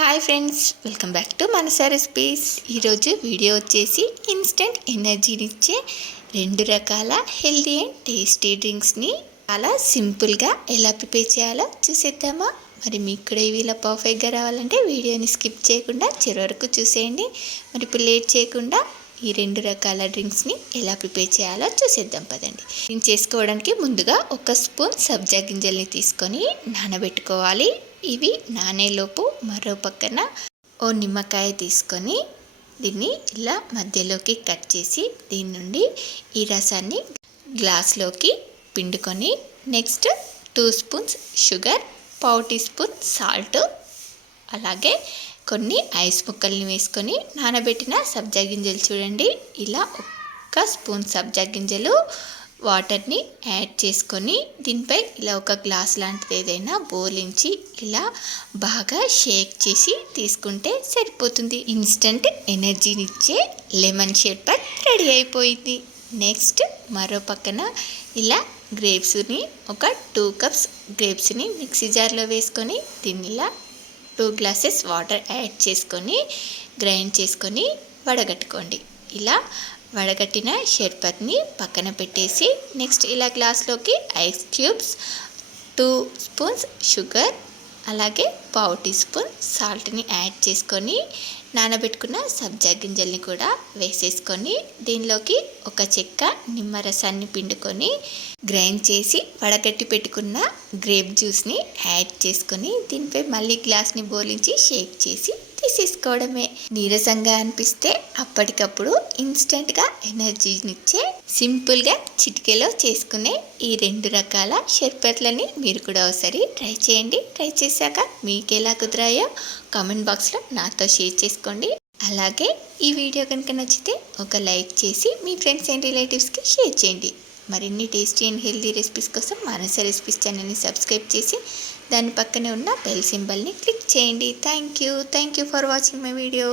Hi friends, welcome back to Manasa recipes. ఈరోజు video వచ్చేసి instant ఎనర్జీనిచ్చే 2 రకాల హెల్దీ అండ్ టేస్టీ డ్రింక్స్ని చాలా సింపుల్గా ఎలా ప్రిపేర్ చేయాలో చూసేద్దామా. మరి మీకు కూడా ఇవి ఇలా పర్ఫెక్ట్గా రావాలంటే వీడియోని స్కిప్ చేయకుండా చివరి వరకు చూసేయండి. మరి ఇప్పుడు లేట్ చేయకుండా ఈ 2 రకాల డ్రింక్స్ని ఎలా ప్రిపేర్ చేయాలో చూసేద్దాం పదండి. దీన్ని చేసుకోవడానికి ముందుగా 1 స్పూన్ సబ్జా గింజల్ని తీసుకొని నానబెట్టుకోవాలి. ఇవి నానేలోపు మరో పక్కన ఓ నిమ్మకాయ తీసుకొని దీన్ని ఇలా మధ్యలోకి కట్ చేసి దీని నుండి ఈ రసాన్ని గ్లాస్లోకి పిండుకొని next 2 spoons sugar, 1/4 teaspoon salt, అలాగే కొన్ని ఐస్ ముక్కల్ని వేసుకొని నానబెట్టిన సబ్జా గింజలు చూడండి ఇలా 1 స్పూన్ సబ్జా గింజలు వాటర్ని యాడ్ చేసుకొని దీనిపై ఇలా ఒక గ్లాస్ లాంటిది ఏదైనా బోలించి ఇలా బాగా షేక్ చేసి తీసుకుంటే సరిపోతుంది. ఇన్స్టంట్ ఎనర్జీనిచ్చే లెమన్ షర్బత్ రెడీ అయిపోయింది. నెక్స్ట్ మరో పక్కన ఇలా గ్రేప్స్ని ఒక 2 కప్స్ గ్రేప్స్ని మిక్సీ జార్లో వేసుకొని దీన్ని ఇలా 2 గ్లాసెస్ వాటర్ యాడ్ చేసుకొని గ్రైండ్ చేసుకొని వడగట్టుకోండి. ఇలా వడగట్టిన షర్బత్ని పక్కన పెట్టేసి నెక్స్ట్ ఇలా గ్లాస్లోకి ఐస్ క్యూబ్స్, 2 స్పూన్స్ షుగర్, అలాగే 1/4 టీ స్పూన్ సాల్ట్ని యాడ్ చేసుకొని నానబెట్టుకున్న సబ్జా గింజల్ని కూడా వేసేసుకొని దీనిలోకి ఒక చెక్క నిమ్మరసాన్ని పిండుకొని గ్రైండ్ చేసి వడగట్టి పెట్టుకున్న గ్రేప్ జ్యూస్ని యాడ్ చేసుకొని దీనిపై మళ్ళీ గ్లాస్ని బోలించి షేక్ చేసి తీసేసుకోవడమే. నీరసంగా అనిపిస్తే అప్పటికప్పుడు ఇన్స్టెంట్గా ఎనర్జీనిచ్చే సింపుల్గా చిటికెలో చేసుకునే ఈ 2 రకాల షర్బత్లని మీరు కూడా ఒకసారి ట్రై చేయండి. ట్రై చేశాక మీకు ఎలా కుదిరాయో కామెంట్ బాక్స్లో నాతో షేర్ చేసుకోండి. అలాగే ఈ వీడియో కనుక నచ్చితే ఒక లైక్ చేసి మీ ఫ్రెండ్స్ అండ్ రిలేటివ్స్కి షేర్ చేయండి. మరిన్ని టేస్టీ అండ్ హెల్దీ రెసిపీస్ కోసం మనసా రెసిపీస్ ఛానల్ని సబ్స్క్రైబ్ చేసి దాని పక్కనే ఉన్న బెల్ సింబల్ని క్లిక్ చేయండి. Thank you for watching my video.